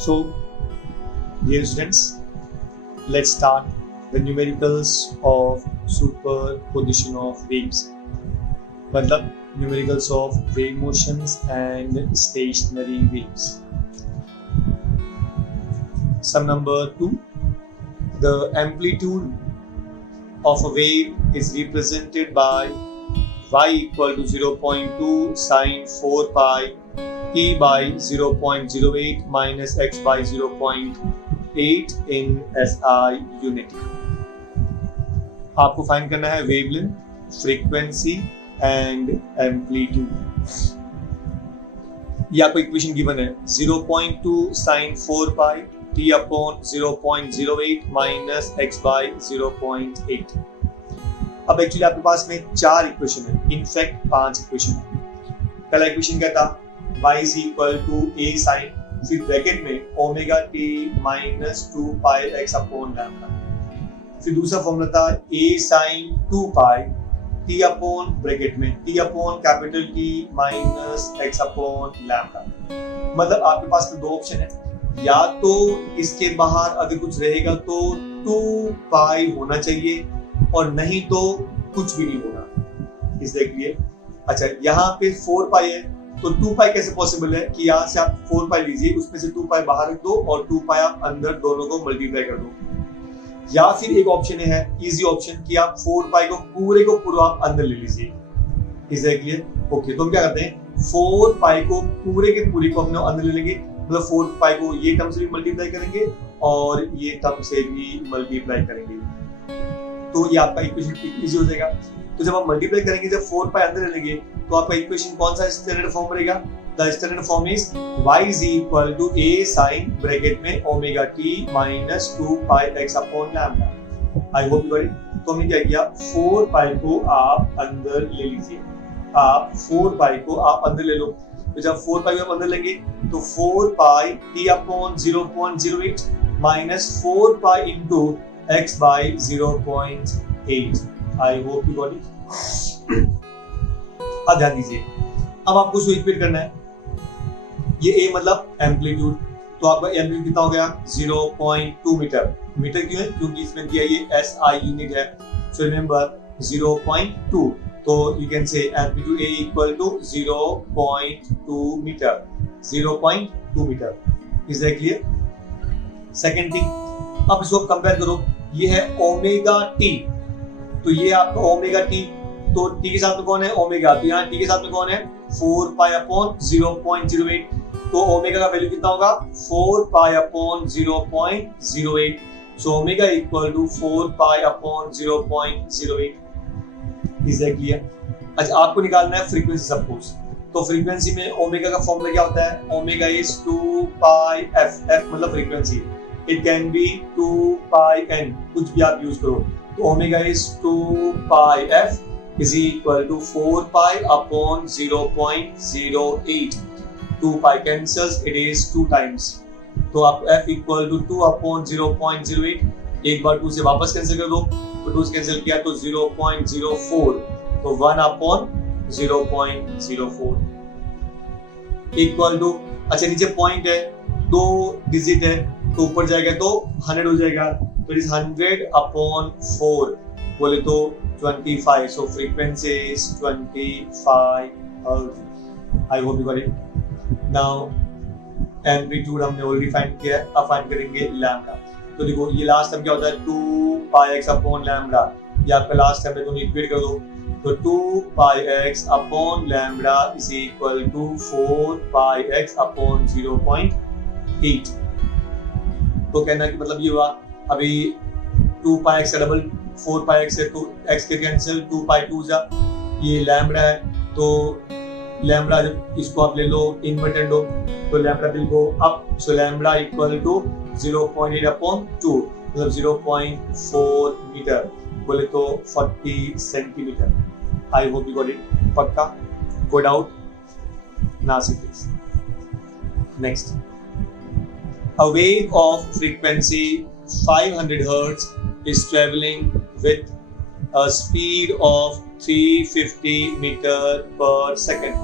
So, dear students, let's start the numericals of superposition of waves. मतलब numericals of wave motions and stationary waves. Sum number 2. The amplitude of a wave is represented by y equal to 0.2 sine 4 pi t by 0.08 minus x by 0.8 in SI unit. आपको find करना है wavelength, frequency and amplitude. ये आपको equation given है 0.2 sin 4 pi t upon 0.08 minus x by 0.8. अब actually आपके पास में 4 equation है, इनफैक्ट 5 इक्वेशन है. पहला इक्वेशन कहता y is equal to a sin, फिर ब्रैकेट में omega t minus 2 pi x upon lambda. फिर दूसरा फॉर्मूला था a sin 2 pi t upon bracket में t upon capital T minus x upon lambda. मतलब आपके पास में दो ऑप्शन है, या तो इसके बाहर अगर कुछ रहेगा तो 2 pi होना चाहिए और नहीं तो कुछ भी नहीं होना. Is that clear? अच्छा, यहाँ पे 4 pi है तो 2 pi कैसे पॉसिबल है कि यहाँ से आप 4 pi लीजिए, उसमें से 2 pi बाहर रख दो और 2 pi आप अंदर दोनों को मल्टीप्लाई कर दो. या फिर एक ऑप्शन है इजी ऑप्शन कि आप 4 pi को पूरा आप अंदर ले लीजिए. Is that clear? ओके, तो हम क्या करते हैं, 4 pi को पूरे के पूरे को हमने अंदर ले लेंगे. मतलब 4 pi को ये टर्म से भी मल्टीप्लाई करेंगे और ये टर्म से भी मल्टीप्लाई करेंगे, तो ये आपका इक्वेशन इजी हो जाएगा. तो जब आप मल्टीप्लाई करेंगे, जब 4 pi अंदर लेंगे, तो आपका इक्वेशन कौन सा स्टैंडर्ड फॉर्म रहेगा? The standard form is y is equal to a sin bracket में omega t minus 2 pi x upon lambda. I hope you got it. तो हमने क्या किया, 4 pi को आप अंदर ले लीजिए. आप 4 pi को आप अंदर ले लो. तो जब 4 pi को आप अंदर लेंगे तो 4 pi t upon 0.08 minus 4 pi into x by 0.8. I hope you got it. अब ध्यान दीजिए, अब आपको उसको इक्वेट करना है. ये a मतलब एम्पलीट्यूड, तो आपका एम्पलीट्यूड कितना हो गया, 0.2 मीटर. मीटर क्यों है? क्योंकि इसमें दिया ये SI यूनिट है. सो रिमेंबर 0.2, तो you can say amplitude a equal to 0.2 meter. 0.2 meter. Is that clear? Second thing, अब इसको कंपेयर करो. ये है ओमेगा टी, तो ये आपका ओमेगा टी, तो टी के साथ में कौन है, ओमेगा. तो यहाँ टी के साथ में कौन है, 4 pi अपॉन 0.08. तो ओमेगा का वैल्यू कितना होगा, 4 pi upon 0.08. So omega equal to 4 pi upon 0.08. Is that clear? अच्छा, आपको निकालना है फ्रीक्वेंसी सपोज. तो फ्रीक्वेंसी में ओमेगा का फॉर्मूला क्या होता है, omega is 2 pi f. f मतलब frequency. It can be 2 pi n, कुछ भी आप यूज करो. तो omega is 2 pi f is equal to 4 pi upon 0.08. 2 pi cancels, it is 2 times. तो आप f equal to 2 upon 0.08. एक बार 2 से वापस कैंसिल कर दो, तो 2 से कैंसिल किया तो 0.04. तो 1 upon 0.04 इक्वल टू, अच्छा नीचे पॉइंट है, 2 डिजिट है, तो ऊपर जाएगा तो 100 हो जाएगा. तो इट इज 100 upon 4, बोले तो 25. So frequency is 25 Hz. I hope you got it. Now amplitude हमने already find किया है. अब find करेंगे lambda. तो देखो ये लास्ट टर्म क्या होता है, 2 pi x upon lambda. ये आपका लास्ट टर्म है, तो इक्वेट कर दो. तो 2 pi x upon lambda is equal to 4 pi x upon 0.8. तो कहना कि मतलब ये हुआ, अभी 2 pi x का डबल 4 pi x है, तो x के कैंसिल, 2 pi 2 जा, ये लैम्बडा है. तो लैम्बडा जब इसको आप ले लो, इन्वर्टेड लो, तो lambda will go up. So lambda equal to 0.8 upon 2, मतलब 0.4 मीटर, बोले तो 40 centimeter. I hope you got it. पक्का? कोई डाउट? ना please. Next, a wave of frequency 500 Hz is traveling with a speed of 350 meter per second.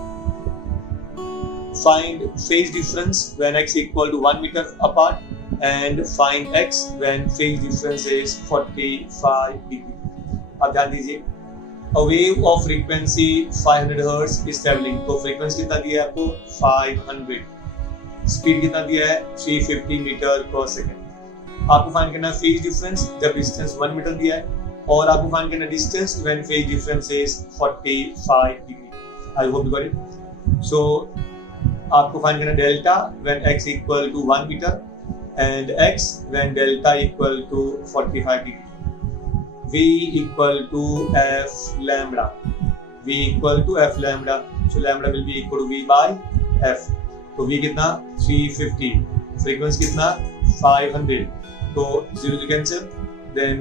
find phase difference when x equal to 1 meter apart and find x when phase difference is 45 degree. अब ध्यान दीजिए, a wave of frequency 500 Hz is traveling. तो frequency कितना दिया है आपको 500, speed कितना दिया है 350 मीटर पर सेकेंड. आपको फाइंड करना है फेज डिफरेंस जब डिस्टेंस 1 मीटर दिया है, और आपको फाइंड करना distance when phase difference is 45 degree. I hope you got it. So आपको फाइंड करना delta when x equal to 1 metre and x when delta equal to 45 degree. v equal to f lambda. v equal to f lambda. So lambda will be equal to v by f. तो v कितना 350, frequency कितना 500, तो 0 से cancel, then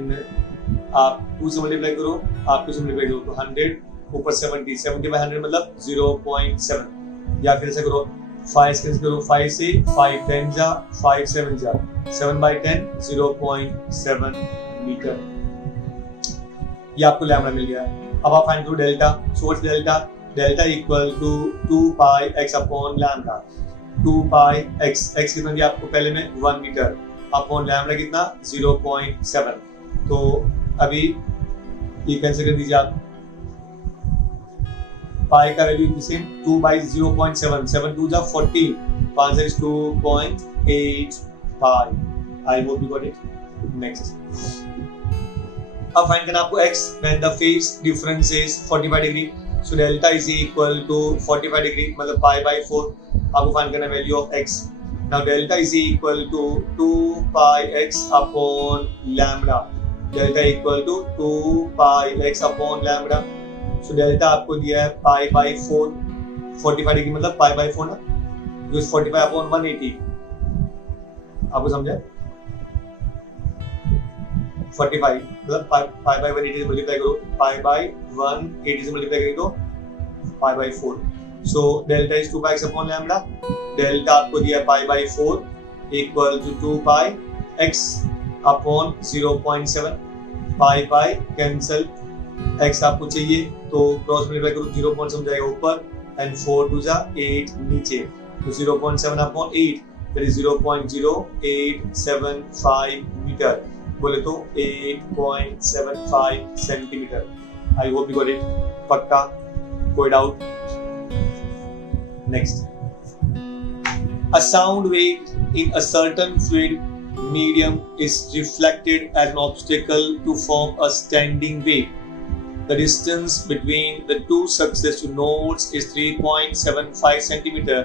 आप 2 से multiply करो, आप 2 से मल्टीप्लाई करो तो 100 ऊपर 70, 70 बाय 100 मतलब 0.7. या फिर ऐसा करो 5 कैंसिल करो, 5 से 5 10 जा 5 7 जा 7 बाय 10 0.7 मीटर. ये आपको लैम्बडा मिल गया. अब आप फाइंड करो delta. So what's delta? Delta equal to 2 pi x upon lambda. 2 pi x कितना दिया आपको पहले में 1 मीटर अपॉन लैम्बडा कितना 0.7. तो अभी ये कैंसिल कर दीजिए आप. पाई का वैल्यू सेम 2 बाई 0.7, 7 2 जा 14, 5 is 2.8 pi. I hope you got it. Next अब फाइंड करना आपको x when the phase difference is 45 degree. So delta is equal to 45 degree मतलब पाई बाई 4. आपको फाइंड करना value of x. Now delta is equal to 2 pi x upon lambda. Delta equal to 2 pi x upon lambda. So delta आपको दिया है pi by 4. 45 degree मतलब pi by 4 ना, because 45 upon 180. आपको समझा? 45 मतलब पाई बाई 180 से मल्टीप्लाई करो, पाई बाई 180 से मल्टीप्लाई करेंगे तो pi by 4. So delta is 2 pi x upon lambda. Delta आपको दिया है pi by 4 equal to 2 pi x upon 0.7. Pi cancel, x आपको चाहिए तो क्रॉस मल्टीप्लाई करो, 0.7 जाएगा ऊपर एंड 4 2 जा 8 नीचे. तो 0.7 अपॉन 8 दैट इज 0.0875 मीटर. बोले तो 8.75 centimetre. I hope you got it. पक्का? कोई doubt? Next. A sound wave in a certain fluid medium is reflected as an obstacle to form a standing wave. The distance between the two successive nodes is 3.75 centimeter.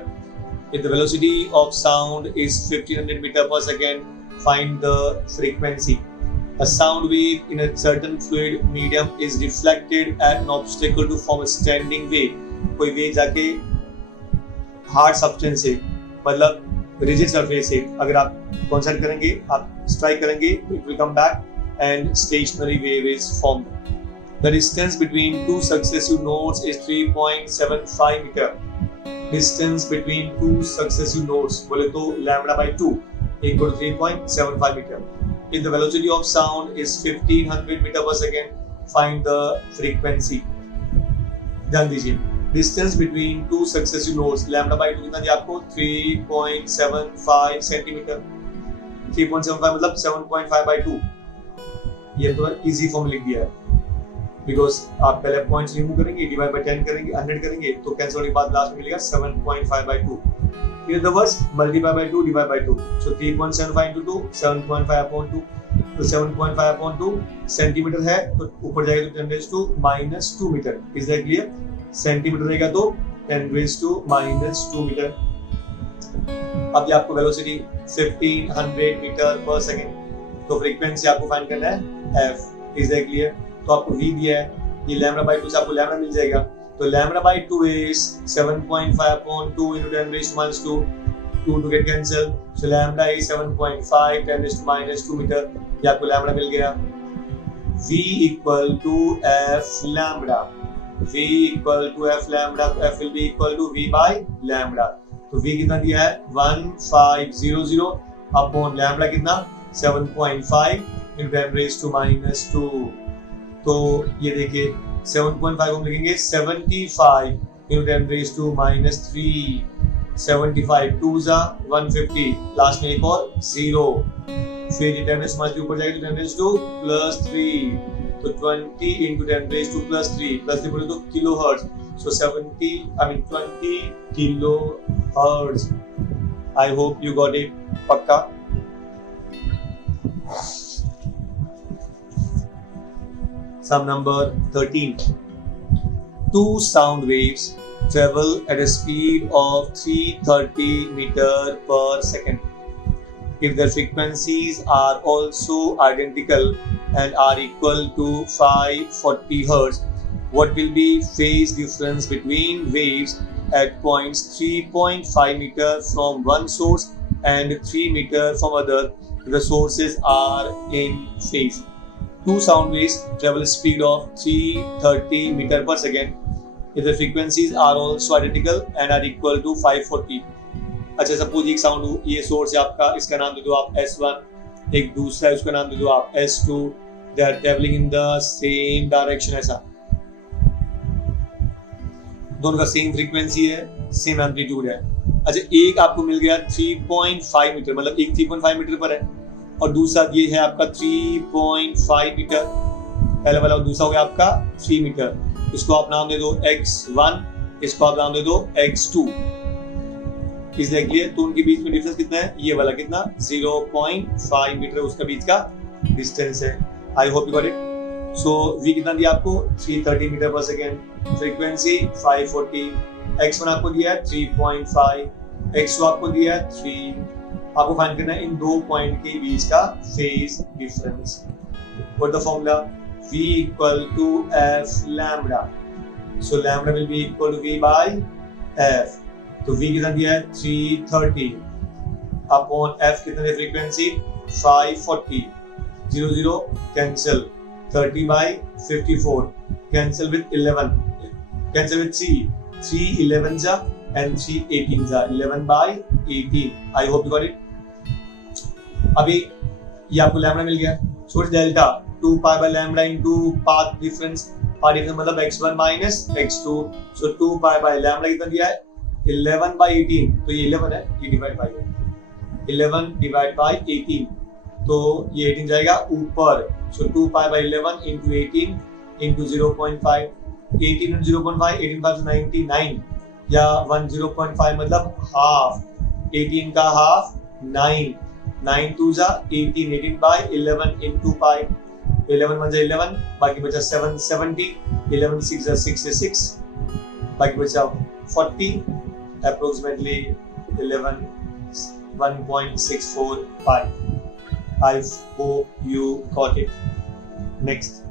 If the velocity of sound is 1500 meter per second, find the frequency. A sound wave in a certain fluid medium is reflected at an obstacle to form a standing wave. कोई wave जाके hard substance से मतलब rigid surface से अगर आप concentrate करेंगे, आप strike करेंगे, it will come back and stationary wave is formed. The distance between two successive nodes is 3.75 meter. Distance between two successive nodes बोले तो lambda by 2 equal to 3.75 meter. If the velocity of sound is 1500 meter per second, find the frequency. ध्यान दीजिए, distance between two successive nodes lambda by 2 कितना दिया आपको 3.75 centimetre. 3.75 मतलब 7.5 by 2. ये तो इजी फॉर्म लिख दिया है बिकॉज आप पहले पॉइंट्स रिमूव करेंगे, डिवाइड बाय 10 करेंगे, 100 करेंगे तो कैंसिल होने के बाद लास्ट में मिलेगा 7.5 by 2. फिर the verse multiply by 2 divide by 2. सो 3.75 into 2 7.5 upon 2. तो 7.5 upon 2 सेंटीमीटर है तो ऊपर जाएगा तो 10 raised to -2 meter. Is that clear? Centimeter रहेगा तो 10 raised to -2 मीटर. अब ये आपको वेलोसिटी 1500 मीटर पर सेकंड. तो फ्रीक्वेंसी आपको फाइंड करना है f. Is that clear? तो आपको v दिया है, ये लैम्बडा बाय 2 से आपको लैम्बडा मिल जाएगा. तो lambda bye 2 is 7.5 upon 2 into 10 raised to -2. 2 to get cancel. So lambda is 7.5 10 raised to -2 metre. ये आपको लैम्बडा मिल गया. v equal to f lambda. v equal to f lambda. तो f will be equal to v by lambda. तो v कितना दिया है 1500 upon lambda कितना 7.5 into 10 raised to -2. तो ये देखिए 7.5 हम लिखेंगे 75 into 10 raised to -3. 75 2 जा 150, लास्ट में एक और 0, फिर 10 माइनस ऊपर जाएगी तो 10 टू प्लस 3, तो 20 into 10 टू प्लस 3 बोले तो kilo hertz, so 20 kilo hertz. I hope you got it, पक्का। Sum number 13. Two sound waves travel at a speed of 330 meter per second. If their frequencies are also identical and are equal to 540 Hz, what will be phase difference between waves at points 3.5 meter from one source and 3 meter from other if the sources are in phase? Two sound waves travel speed of 330 meter per second if the frequencies are also identical and are equal to 540. अच्छा, suppose एक sound, ये source है आपका, इसका नाम दे दो आप S1, एक दूसरा है उसका नाम दे दो आप S2, they are travelling in the same direction, ऐसा दोनों का सेम फ्रीक्वेंसी है, सेम एम्पलीट्यूड है। अच्छा, एक आपको मिल गया 3.5 मीटर, मतलब एक 3.5 मीटर पर है और दूसरा ये है आपका 3.5 मीटर, पहला वाला और दूसरा हो गया आपका 3 मीटर। इसको आप नाम दे दो x1, इसको आप नाम दे दो x2। इस देखिए, तो उनके बीच में डिफरेंस कितना है, ये वाला कितना 0.5 मीटर उसका बीच का डिस्टेंस है। आई hope you got it. So v कितना दिया आपको 330 मीटर पर सेकेंड, फ्रीक्वेंसी 540, x1 आपको दिया है 3.5, x2 आपको दिया है 3, आपको फाइंड करना है इन दो पॉइंट के बीच का phase difference. What the formula, v equal to f lambda, so lambda will be equal to v by f। तो v कितना दिया है 330 अपॉन f कितना है frequency 540, 0 0 cancel, 30 by 54 cancel with 11, cancel with 3 11 जा and 3 18 जा, 11 by 18। I hope you got it. अभी ये आपको लैम्बडा मिल गया, so it's delta 2 pi by lambda into path difference, path difference मतलब x1 minus x2, so 2 pi by lambda कितना दिया है 11 by 18, तो ये 11 है, ये डिवाइड बाय 11 डिवाइड बाय 18, तो ये 18 जाएगा ऊपर, सो 2 pi by 11 into 18 into 0.5, 18 into 0.5, 18 5 99 या 10.5 मतलब हाफ, 18 का हाफ 9, 9 2 जा 18, 18 बाय 11 इनटू पाई, 11 1 जा 11, बाकी बचा 7 70, 11 6 जा 66, बाकी बचा 40, approximately 11 1.64 pi. I hope you got it. Next.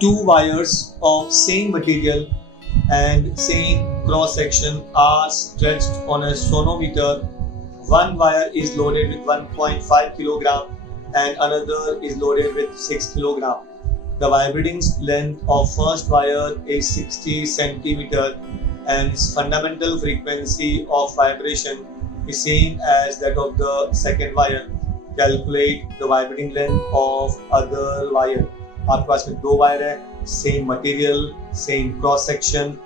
Two wires of same material and same cross section are stretched on a sonometer. One wire is loaded with 1.5 kilogram and another is loaded with 6 kilogram. The vibrating length of first wire is 60 centimeter and its fundamental frequency of vibration is same as that of the second wire. Calculate the vibrating length of other wire. आपके पास में दो wire है, same material, same cross section,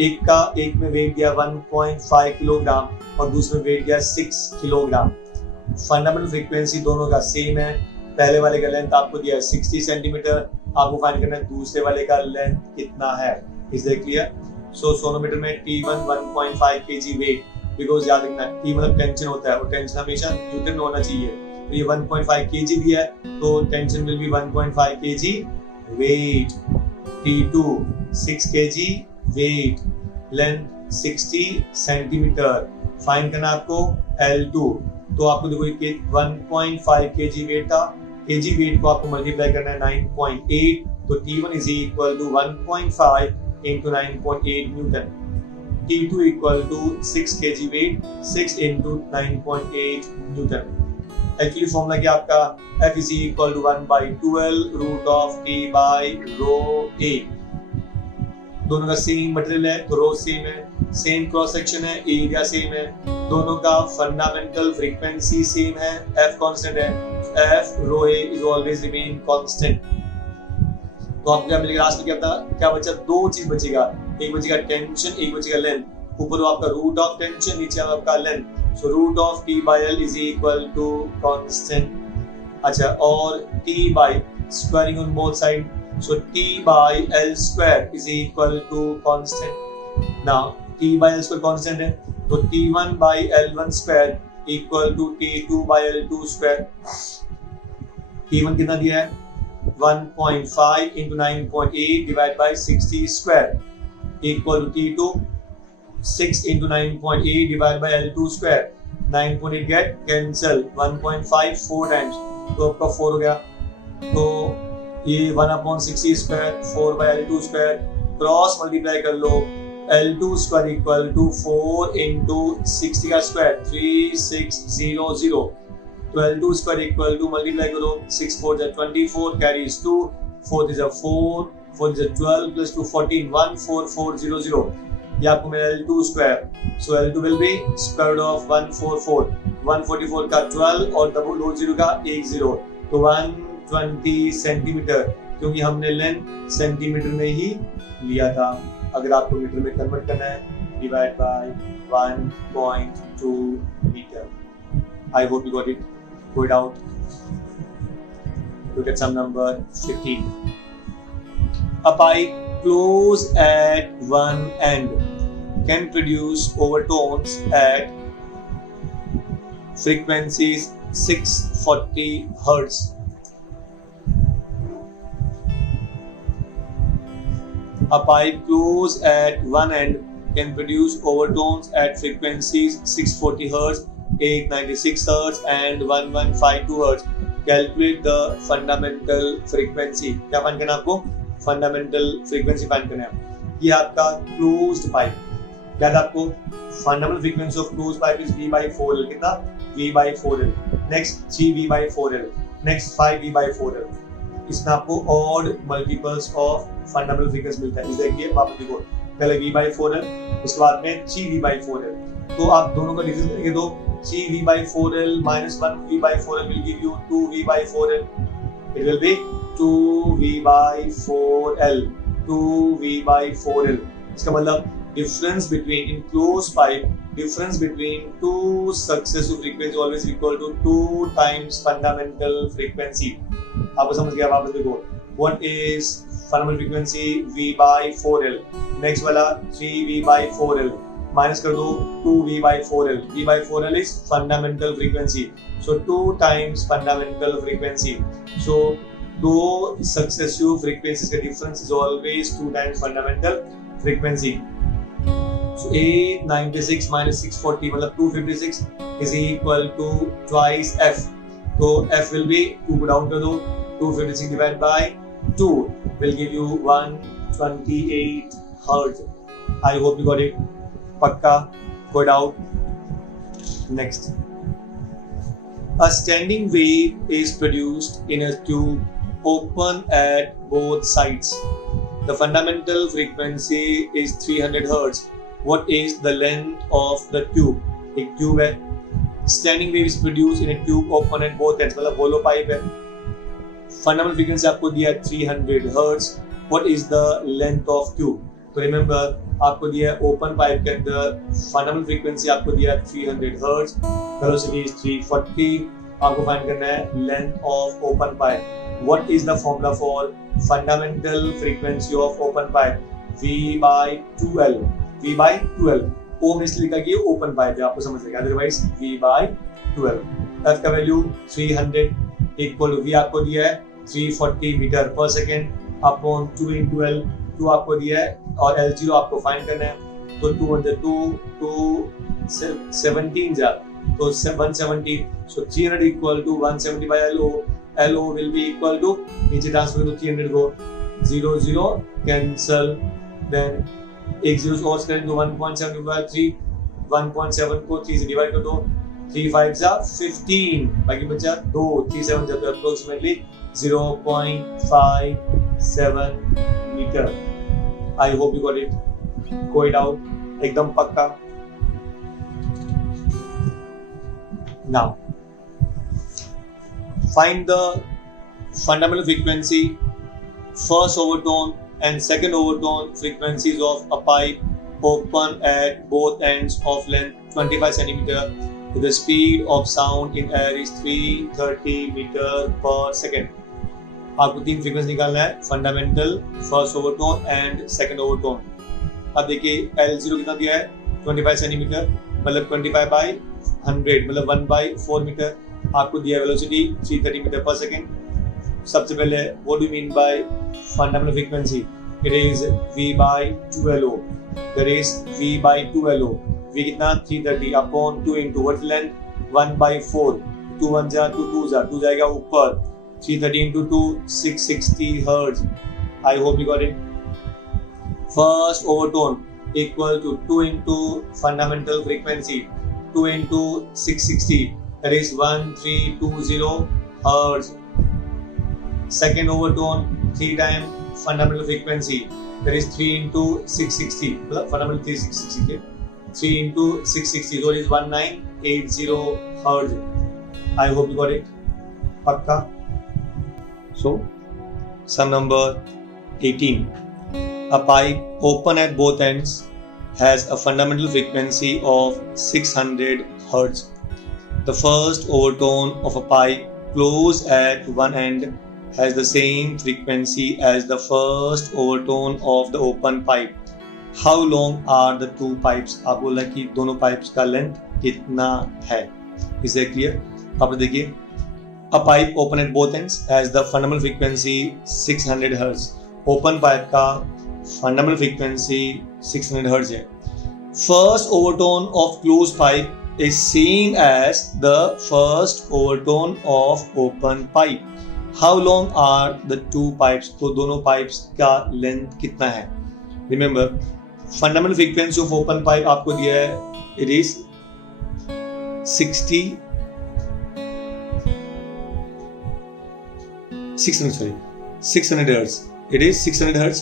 एक में wait दिया 1.5 kilogram और दूसरे में वेट दिया 6 किलोग्राम। फंडामेंटल फ्रीक्वेंसी दोनों का सेम है। पहले वाले का लेंथ आपको दिया है 60 सेंटीमीटर, आपको फाइंड करना है दूसरे वाले का लेंथ कितना है। Is that clear? So sonometer में T1 1.5 kg वेट, बिकॉज याद रखना T मतलब टेंशन होता है और टेंशन हमेशा न्यूटन में होना चाहिए। तो ये 1.5 kg भी है तो tension will be 1.5 kg weight. T2 6 kg weight, length 60 centimeter. Find करना आपको L2, तो आपको देखो 1.5 kg वेट था, kg वेट को आपको मल्टीप्लाई करना है 9.8, तो T1 is equal to 1.5 into 9.8 newton. T2 equal to 6 kg weight, 6 into 9.8 newton. Actually formula क्या आपका F is equal to 1 by 12 root of T by rho A। दोनों का सेम मटेरियल है तो रो सेम है, सेम क्रॉस सेक्शन है, area same है, दोनों का फंडामेंटल फ्रीक्वेंसी सेम है, F कांस्टेंट है, F rho A is always remain constant। तो आपको क्या मिलेगा लास्ट में, क्या बचा, दो चीज बचेगा, एक बचेगा टेंशन, एक बचेगा लेंथ। ऊपर वो आपका रूट ऑफ टेंशन, नीचे आपका length, so root of T by L is equal to constant. अच्छा, और T by squaring on both side, so T by L square is equal to constant. Now T by L square constant है, तो T1 by L1 square equal to T2 by L2 square. T1 कितना दिया है, 1.5 into 9.8 divided by 60 square equal to T2 6 into 9.8 divided by L2 square, 9.8 get cancel, 1.5 4 times, तो आपका 4 हो गया। तो ये 1/60 square 4 by L2 square, cross multiply कर लो, L2 square equal to 4 into 60 का स्क्वायर 3600, तो L2 square equal to multiply करो, 6 4 is 24, carries 2, 4 is 4, 4 is 12 plus 2 14, 14400, ये आपको मिला L2 square. So L2 will be square root of 144, 144 का 12 और डबल 0 का 10, तो 120 सेंटीमीटर, क्योंकि हमने लेंथ सेंटीमीटर में ही लिया था। अगर आपको मीटर में कन्वर्ट करना है, divide by 1.2 metre. I hope you got it. Go it out. Look at some number 15. A pipe closed at one end can produce overtones at frequencies 640 Hz. A pipe closed at one end can produce overtones at frequencies 640 Hz, 896 Hz and 1152 Hz. Calculate the fundamental frequency. क्या find करना है आपको? Fundamental frequency find करना है। ये आपका closed pipe, याद आपको fundamental frequency of closed pipe is V by 4L, कितना? V by 4L. Next 3V by 4L. Next 5V by 4L. इसमें आपको odd multiples of fundamental frequency मिलता है। इस देखिए वापस देखो, पहले V by 4L, उसके बाद में 3V by 4L। तो आप दोनों का डिफरेंस करके दो, 3V by 4L minus 1V by 4L will give you 2V by 4L. It will be 2V by 4L, 2V by 4L. इसका मतलब difference between in closed pipe, difference between two successive frequencies always equal to 2 times fundamental frequency. आपको समझ गया? वापस देखो, what is fundamental frequency? V by 4L. Next वाला 3V by 4L. Minus कर दो 2V by 4L. V by 4L is fundamental frequency. So 2 times fundamental frequency. So दो successive frequencies का difference is always 2 times fundamental frequency. So 896 minus 640 मतलब 256 is equal to twice F. तो F will be 2 को down कर दो, 256 divided by 2 will give you 128 Hz. I hope you got it. Pakka, go out. Next. A standing wave is produced in a tube open at both sides. The fundamental frequency is 300 Hz. What is the length of the tube? एक tube है, standing wave is produced in a tube open at both ends, मतलब hollow pipe है। Fundamental frequency आपको दिया है 300 Hz. What is the length of tube? तो remember आपको दिया है ओपन पाइप के अंदर फंडामेंटल फ्रीक्वेंसी आपको दिया है 300 Hz, वेलोसिटी इज 340, आपको फाइंड करना है length of open pipe. What is the formula for fundamental frequency of open pipe? V by 2L, V by 2L। O में इसलिए लिखा कि ओपन पाइप है, आपको समझ लेगा, otherwise V by 2L। F का वैल्यू 300 इक्वल टू V आपको दिया है 340 मीटर पर सेकेंड अपॉन 2 into L, 2 आपको दिया है और L0 आपको फाइंड करना है। तो 2 1 2 2 17 जा तो 170, so 300 equal to 170 by LO, LO will be equal to, नीचे ट्रांसफर करो 300 को, 0 0 कैंसल, देन एक 0 और करें तो 1.75 3, 1.7 को 3 से डिवाइड कर दो, 3 5 जा 15, बाकी बचा 2, 3 7 जा तो approximately 0.57 metre. I hope you got it. Go it out. एकदम पक्का। Now, find the fundamental frequency first overtone and second overtone frequencies of a pipe open at both ends of length 25 cm with the speed of sound in air is 330 meter per second. आपको तीन frequency निकालना है, fundamental, first overtone and second overtone. अब देखिए L0 कितना दिया है 25 centimetre, मतलब 25 बाई 100 मतलब 1/4 मीटर. आपको दिया है वेलोसिटी 330 मीटर पर सेकेंड. सबसे पहले what do you mean by fundamental frequency? It is V by 2LO. That is V by 2LO. V कितना 330 अपॉन 2 इंटू व्हाट लेंथ 1/4. 2 1 जा 2 2 जा 2 जाएगा ऊपर. 330 into 2 660 hertz. I hope you got it. First overtone equal to 2 into fundamental frequency 2 into 660, that is 1320 hertz. Second overtone 3 times fundamental frequency, that is 3 into 660 fundamental 360 okay? 3 into 660, so it is 1980 hertz. I hope you got it. Pakka. So sum number 18. A pipe open at both ends has a fundamental frequency of 600 Hz. The first overtone of a pipe closed at one end has the same frequency as the first overtone of the open pipe. How long are the two pipes? आप बोला कि दोनों pipes का length कितना है? Is that clear? आप देखिए, a pipe open at both ends has the fundamental frequency 600 Hz. Open pipe का fundamental frequency 600 Hz है. First overtone of closed pipe is same as the first overtone of open pipe. How long are the two pipes? तो दोनों pipes का length कितना है? Remember, fundamental frequency of open pipe आपको दिया है, it is 600 Hz. It is 600 Hz.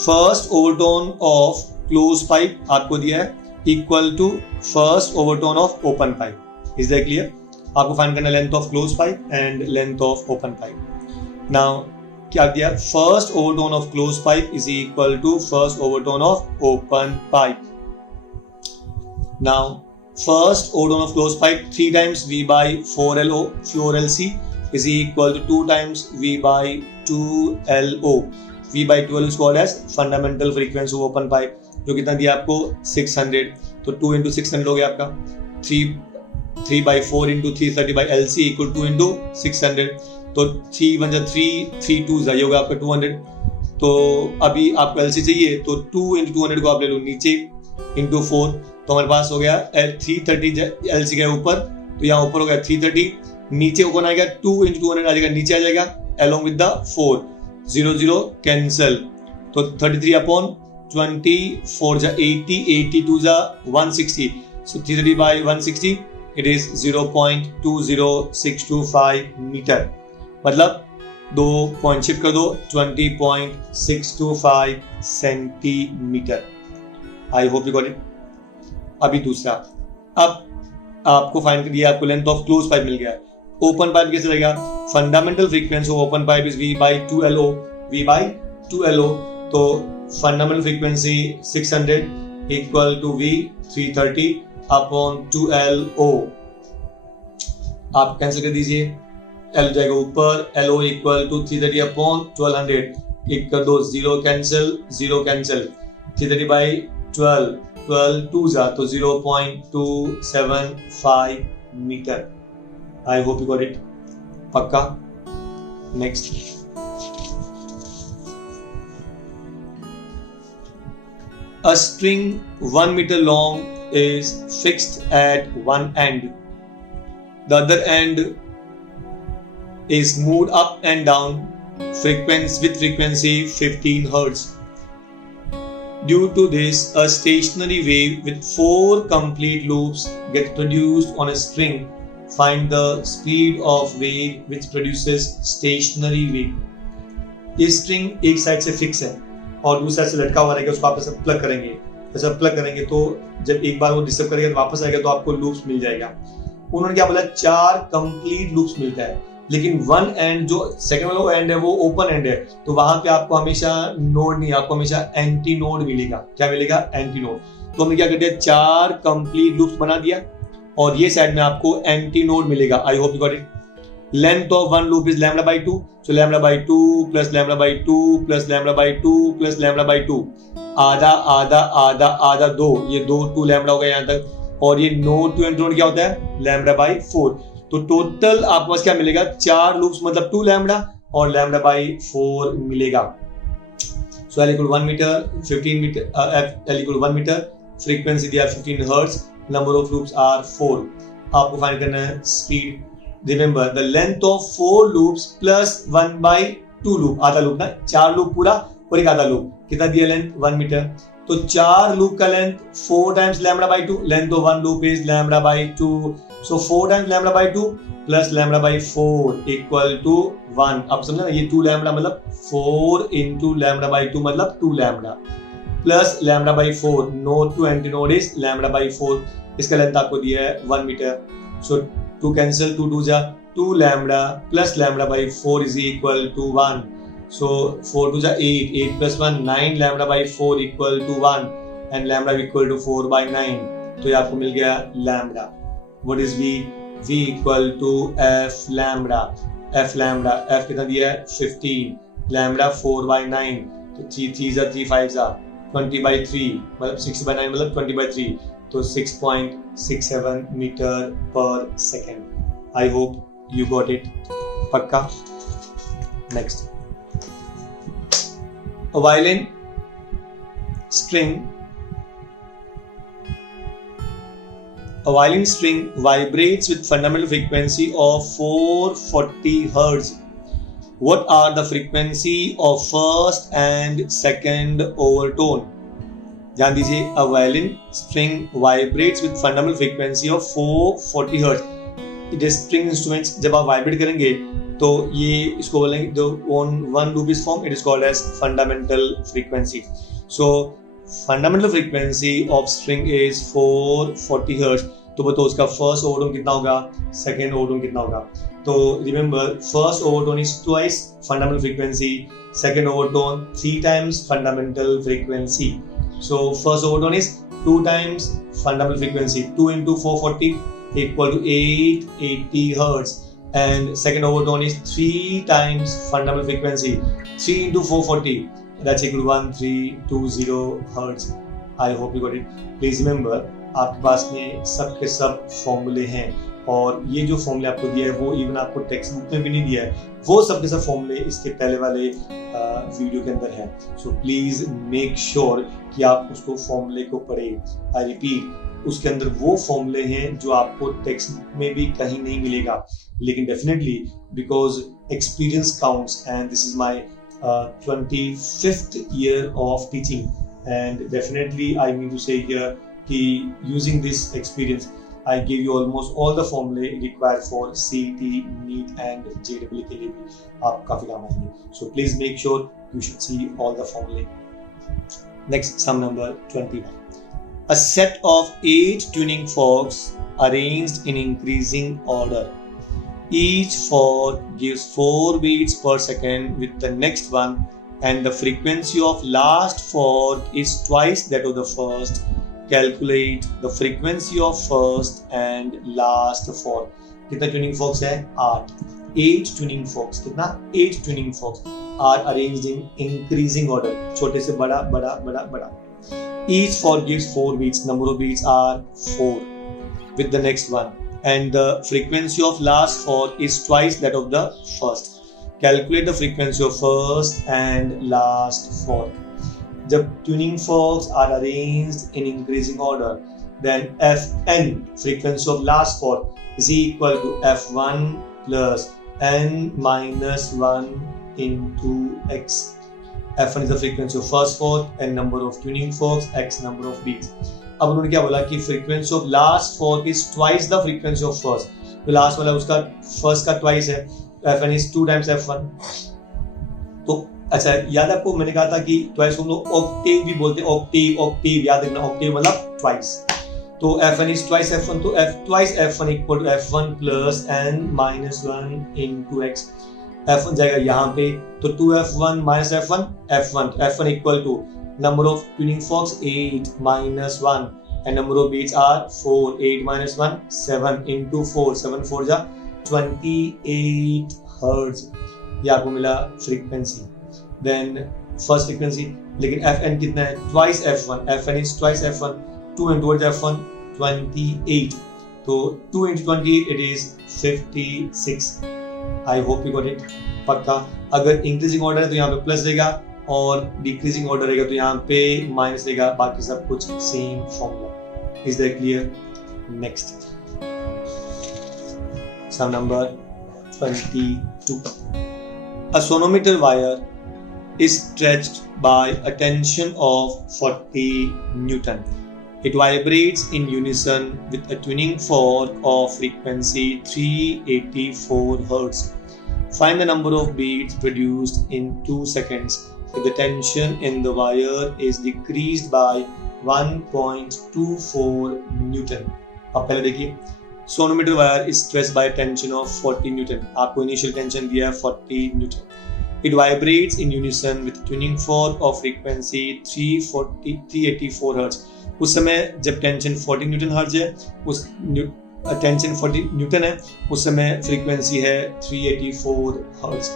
First overtone of closed pipe आपको दिया है equal to first overtone of open pipe. Is that clear? आपको फाइंड करना length of closed pipe and length of open pipe. Now क्या दिया? First overtone of closed pipe is equal to first overtone of open pipe. Now first overtone of closed pipe 3 times V by 4LC is equal to 2 times V by 2LO. V by 2L is called as fundamental frequency of open pipe, जो कितना दिया आपको 600. तो 2 into 600 हो गया आपका 3 by 4 into 330 by LC equal 2 into 600. तो 3 1 3 3 2 जाइए होगा आपका 200. तो अभी आपको LC चाहिए तो 2 into 200 को आप ले लो नीचे into 4. तो हमारे पास हो गया 330 LC गया ऊपर, तो यहाँ ऊपर हो गया 330. नीचे कौन आएगा 2 into 200 आ जाएगा, नीचे आ जाएगा along with the 4. 0 0 cancel. तो 33 upon 20 4 जा 80 82 जा 160. So 330 by 160 it is 0.20625 metre. मतलब 2 पॉइंट शिफ्ट कर दो 20.625 centimetre. I hope you got it. अभी दूसरा, अब आपको फाइंड कर दिया, आपको लेंथ ऑफ क्लोज पाइप मिल गया. ओपन पाइप कैसे रहेगा? Fundamental frequency of open pipe is V by 2LO. V by 2LO. तो fundamental frequency 600 equal to V 330 upon 2LO. आप कैंसिल कर दीजिए, L जाएगा ऊपर, LO इक्वल टू 330 अपॉन 1200. एक कर दो, 0 कैंसिल 330 by 12 2 जा तो 0.275 metre. I hope you got it. पक्का. Next. A string 1 meter long is fixed at one end. The other end is moved up and down with frequency 15 Hz. Due to this, a stationary wave with 4 complete loops gets produced on a string. Find the speed of wave which produces stationary wave. ये string एक side से fix है और दूसरी side से लटका हुआ रहेगा, उसको आप ऐसे प्लग करेंगे. ऐसा प्लग करेंगे तो जब एक बार वो डिस्टर्ब करेगा तो वापस आएगा तो आपको लूप्स मिल जाएगा. उन्होंने क्या बोला? 4 कंप्लीट लूप्स मिलता है. लेकिन वन एंड जो सेकंड वाला एंड है वो ओपन एंड है, तो वहां पे आपको हमेशा नोड नहीं, आपको हमेशा एंटी नोड मिलेगा। क्या मिलेगा? Anti node. तो हमने क्या कर दिया, 4 कंप्लीट लूप्स बना दिया और ये साइड में आपको एंटी नोड मिलेगा। आई hope you got it. Length of one loop is lambda by 2, so lambda by 2 plus lambda by 2 plus lambda by 2 plus lambda by 2, आधा आधा आधा आधा 2, ये 2 लैम्डा हो गया यहाँ तक, और ये नोड टू एंटी नोड क्या होता है? Lambda by 4। तो टोटल आपको पास क्या मिलेगा? 4 लूप्स मतलब 2 लैम्डा और लैम्डा बाई 4 मिलेगा। So L = 1 metre, 15 metre, L = 1 metre, frequency दिया 15 hertz, number of loops are 4। आपको फाइंड करना है speed. Remember the length of 4 loops plus 1/2 loop, आधा लूप ना, 4 लूप पूरा और एक आधा लूप, कितना दिया लेंथ? 1 मीटर। तो 4 लूप का length 4 times lambda by 2, length of 1 loop is lambda by 2, so 4 times lambda by 2 plus lambda by 4 equal to 1। अब समझना, ये 2 लैम्डा मतलब 4 इंटू लैम्डा बाई 2 मतलब 2 lambda plus lambda by 4, node to antinode is lambda by 4, इसका length आपको दिया है 1 metre. सो 2 cancel, 2 2 जा 2 lambda plus lambda by 4 is equal to 1, so 4 2 जा 8, 8 plus 1 9 lambda by 4 equal to 1 and lambda equal to 4 by 9, तो ये आपको मिल गया lambda। What is V? V equal to F lambda, F lambda, F कितना दिया है? 15, lambda 4 by 9, तो 3 3 जा 3 5 जा 20 by 3 मतलब 6 by 9 मतलब 20 by 3, तो 6.67 मीटर पर second. I hope you got it, पक्का। Next, a violin string vibrates with fundamental frequency of 440 Hz. What are the frequency of first and second overtone? ध्यान दीजिए, a violin string vibrates with fundamental frequency of 440 Hz. It is string instruments, जब आप vibrate करेंगे तो ये इसको बोलेंगे, जो one loop is form, it is called as fundamental frequency. So fundamental frequency of string is 440 hertz. तो बताओ उसका फर्स्ट ओवरटोन कितना होगा, सेकंड ओवरटोन कितना होगा? तो remember, first overtone is twice fundamental frequency, second overtone 3 times fundamental frequency. So first overtone is 2 times fundamental frequency, 2 into 440 equal to 880 hertz, and second overtone is 3 times fundamental frequency, 3 into 440, that's equal to 1320 hertz. I hope you got it. Please remember, आपके पास में सब के सब फॉर्मूले हैं, और ये जो फॉर्मूले आपको दिया है वो इवन आपको टेक्स्ट बुक में भी नहीं दिया है, वो सब के सब फॉर्मूले इसके पहले वाले वीडियो के अंदर है। सो प्लीज मेक श्योर कि आप उसको फॉर्मूले को पढ़े। आई रिपीट, उसके अंदर वो फॉर्मूले हैं जो आपको टेक्स्ट बुक में भी कहीं नहीं मिलेगा, लेकिन definitely because experience counts and this is my 25th year of teaching, and definitely I mean to say here कि using this experience I give you almost all the formulae required for CET, NEET and JEE के लिए भी आप काफी काम आएंगे. So please make sure you should see all the formulae. Next, sum number 21. A set of 8 tuning forks arranged in increasing order. Each fork gives 4 beats per second with the next one, and the frequency of last fork is twice that of the first. Calculate the frequency of first and last fork. कितना tuning forks है? 8. 8 tuning forks. कितना? 8 tuning forks are arranged in increasing order. छोटे से बड़ा, बड़ा, बड़ा, बड़ा. Each fork gives 4 beats. Number of beats are 4 with the next one, and the frequency of last fork is twice that of the first. Calculate the frequency of first and last fork. जब tuning forks are arranged in increasing order, then Fn, frequency of last fork, is equal to F1 plus n minus 1 into x. F1 is the frequency of first fork, n number of tuning forks, x number of beats. अब उन्होंने क्या बोला कि frequency of last fork is twice the frequency of first. तो last वाला उसका first का twice है, Fn is 2 times F1. तो अच्छा, याद आपको मैंने कहा था कि ट्वाइस को हम लोग ऑक्टेव भी बोलते हैं. ऑक्टेव, ऑक्टेव याद रखना, ऑक्टेव मतलब ट्वाइस. तो F1 is twice F1, तो twice F1 equal to F1 plus n minus 1 into x. F1 जाएगा यहाँ पे, तो 2F1 minus F1 F1 equal to number of tuning forks 8 minus 1 and number of beats are 4. 8 minus 1 7 into 4, 7 4 जा 28 hertz. ये आपको मिला frequency. Then first frequency, लेकिन Fn कितना है? Twice F1. Fn is twice F1. 2 into F1 28. तो 2 into 28 it is 56. I hope you got it. पक्का. अगर इंक्रीजिंग ऑर्डर है तो यहाँ पे प्लस देगा और डिक्रीजिंग ऑर्डर रहेगा तो यहाँ पे माइनस देगा. बाकी सब कुछ same formula. Is that clear? Next sum number 22. A sonometer wire is stretched by a tension of 40 Newton. It vibrates in unison with a tuning fork of frequency 384 Hz. Find the number of beats produced in 2 seconds if the tension in the wire is decreased by 1.24 Newton. अब पहले देखिए, sonometer wire is stretched by a tension of 40 Newton. आपको initial tension दिया है 40 Newton. It vibrates in unison with tuning fork of frequency 384 Hz. उस समय जब tension 40 Newton hertz है, उस टेंशन 40 न्यूटन है, उस समय फ्रीक्वेंसी है 384 hertz.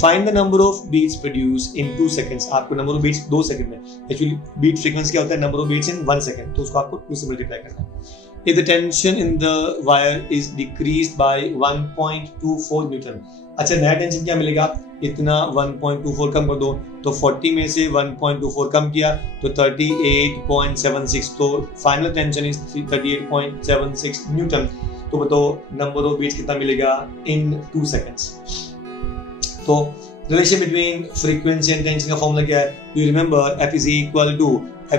Find the number of beats produced in 2 seconds. आपको नंबर ऑफ बीट्स 2 सेकंड में, एक्चुअली बीट फ्रीक्वेंसी क्या होता है? Number of beats in 1 second, तो उसको आपको 2 से मल्टीप्लाई करना है. If the tension in the wire is decreased by 1.24 Newton. अच्छा, नया टेंशन क्या मिलेगा? इतना 1.24 कम कर दो, तो 40 में से 1.24 कम किया तो 38.76. तो फाइनल टेंशन इज 38.76 न्यूटन. तो बताओ नंबर ऑफ बीट्स कितना मिलेगा इन 2 सेकंड्स. तो relation between frequency and tension का फॉर्मूला क्या है? You remember F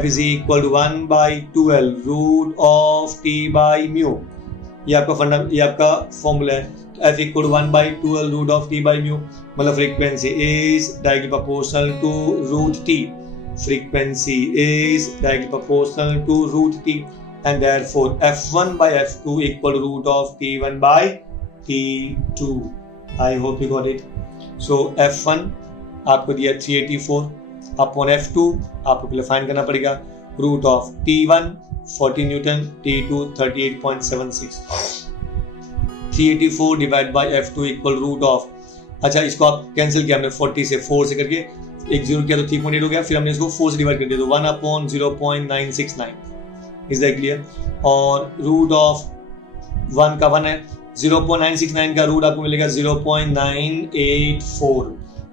is equal to 1 by 12 root of t by mu. ये आपका फॉर्मूला है. F equal to 1 by 12 root of t by mu. मतलब frequency is directly proportional to root t. Frequency is directly proportional to root t, and therefore F1 by F2 equal to root of T1 by T2. I hope you got it. So F1 आपको दिया 384 upon F2 आपको पहले find करना पड़ेगा. Root of T1 40 newton, T2 38.76. 384 divide by F2 equal root of. अच्छा, इसको आप cancel किया हमने 40 से 4 से करके एक जीरो किया तो 3.8 हो गया. फिर हमने इसको 4 से डिवाइड कर दिया तो 1 अपॉन 0.969. Is that clear? और रूट ऑफ 1 का 1 है, 0.969 का रूट आपको मिलेगा 0.984.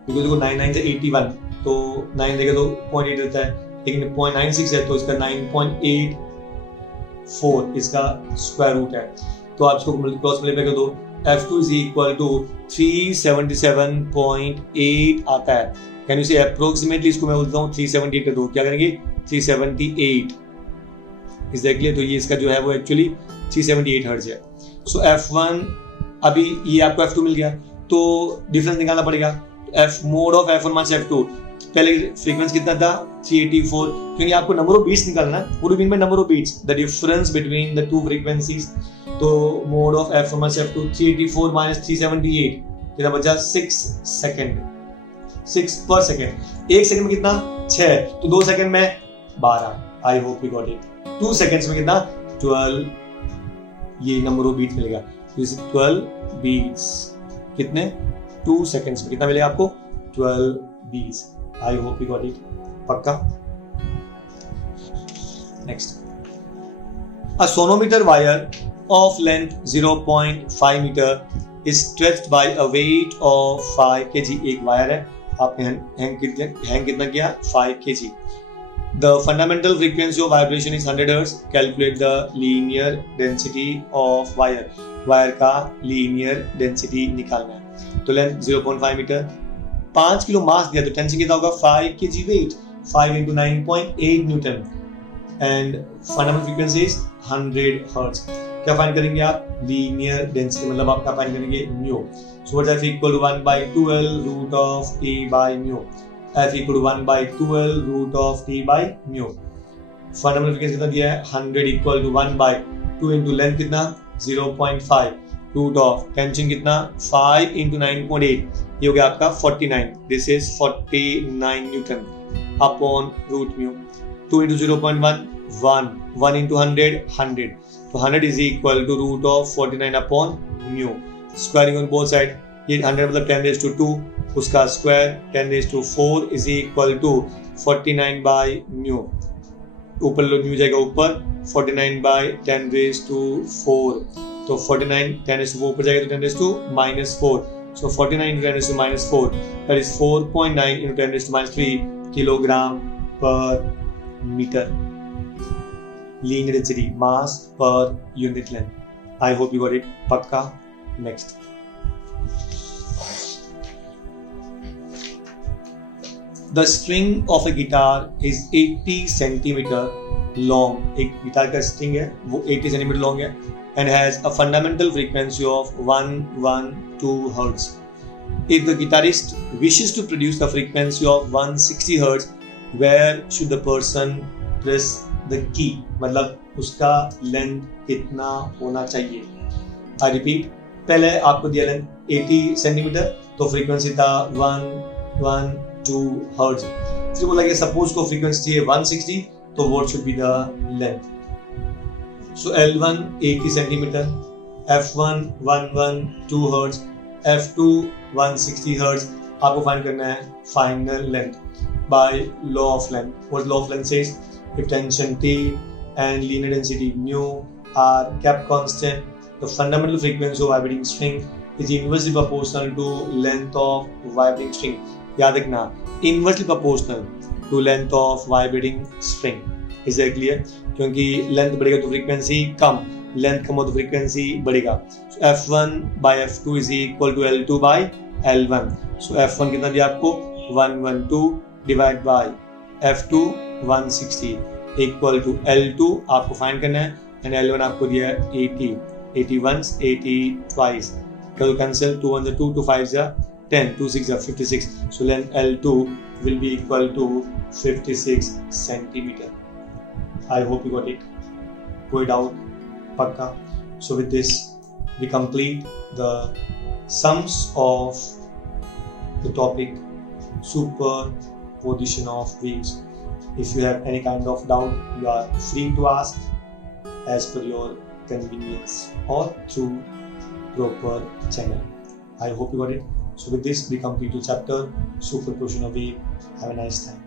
क्योंकि देखो 99 से 81 तो 9 देगा तो 0.8 रहता है, लेकिन 0.96 है तो इसका 9.84 इसका स्क्वायर रूट है. तो आप इसको क्रॉस मल्टीप्लाई कर दो. F2 is equal to 377.8 आता है. कैन यू से अप्रोक्सीमेटली इसको मैं बोलता हूँ 378 कर दो. क्या करेंगे? 378. Is that clear? तो ये इसका जो है वो एक्चुअली 378 हर्ट्ज है. सो F1 अभी ये आपको F2 मिल गया तो डिफरेंस निकालना पड़ेगा. F mode of F1 minus F2. पहले फ्रीक्वेंसी कितना था? 384. क्योंकि आपको नंबर ऑफ बीट्स निकालना है. What do mean by number of beats? The difference between the two frequencies. तो mod of F1 minus F2 384 minus 378 कितना बचा? 6 सेकंड. 6 पर सेकंड. 1 सेकंड में कितना? 6. तो 2 सेकंड में 12. आई hope you got it. 2 seconds में कितना? 12. ये नंबर ऑफ बीट्स मिलेगा. तो 12 बीट्स कितने? 2 सेकंड्स में कितना मिलेगा आपको? 12 beats. I hope you got it. पक्का? Next, a sonometer wire of length 0.5 meter is stretched by a weight of 5 kg. एक वायर है, आपने हैंग कितना किया? 5 kg. The fundamental frequency of vibration is 100 Hz. Calculate the linear density of wire. Wire का linear density निकालना है. तो length 0.5 metre, 5 kilo मास दिया तो टेंशन कितना होगा? 5 kg weight. 5 into 9.8 newton and fundamental frequency is 100 Hz. क्या फाइंड करेंगे आप? लीनियर डेंसिटी, मतलब आप क्या फाइंड करेंगे? Mu. So what F equal to 1 by 12 root of T by mu. F equal to 1 by 12 root of T by mu. Fundamental frequency कितना दिया है 100 इक्वल टू 1/2 इंटू लेंथ कितना 0.5 रूट ऑफ टेंशन कितना 5 into 9.8 ये हो गया आपका 49. This is 49 newton upon root mu. 2 into 0.1 1 into 100 तो 100 is equal to root of 49 upon mu. Squaring on both side ये 100 मतलब 10 रेज़ टू 2 उसका square 10 raise to 4 is equal to 49 by mu. ऊपर लो म्यू जाएगा ऊपर 49 बाई 10 रेज़ टू 4 तो 49 10 raise to 4 ऊपर जाएगा तो 10 raise to -4 so 49 into 10 raised to -4 that is 4.9 into 10 raised to -3 kilogram per meter. Linear density mass per unit length. I hope you got it. Pakka. Next. The string of a guitar is 80 centimeter long. एक guitar का string है वो 80 centimetre long है and has a fundamental frequency of 112 Hz. If the guitarist wishes to produce the frequency of 160 Hz, where should the person press the key? मतलब उसका length कितना होना चाहिए? I repeat, पहले आपको दिया लेंथ 80 सेंटीमीटर तो फ्रीक्वेंसी था 112 Hz. फिर बोला कि सपोज को फ्रीक्वेंसी चाहिए 160 तो what should be the length? So L1 80 centimeter, F1 112 Hz, F2 160 Hz. आपको फाइंड करना है final length by law of length. What law of length says? If tension T and linear density mu are kept constant, the fundamental frequency of vibrating string is inversely proportional to length of vibrating string. याद रखना, inversely proportional to length of vibrating string. Is that clear? क्योंकि length बढ़ेगा तो frequency कम, length कम हो तो frequency बढ़ेगा. So F1 by F2 is equal to L2 by L1. So F1 कितना दिया आपको 112 divide by F2 160 equal to L2 आपको फाइंड करना है एंड L1 आपको दिया है 80 81 80 twice. कल cancel 2 1 2 2 5 10 2 6 56. So length L2 will be equal to 56 centimeter. I hope you got it. Go doubt, pakka. So with this, we complete the sums of the topic superposition of waves. If you have any kind of doubt, you are free to ask as per your convenience or through proper channel. I hope you got it. So with this, we complete the chapter superposition of wave. Have a nice time.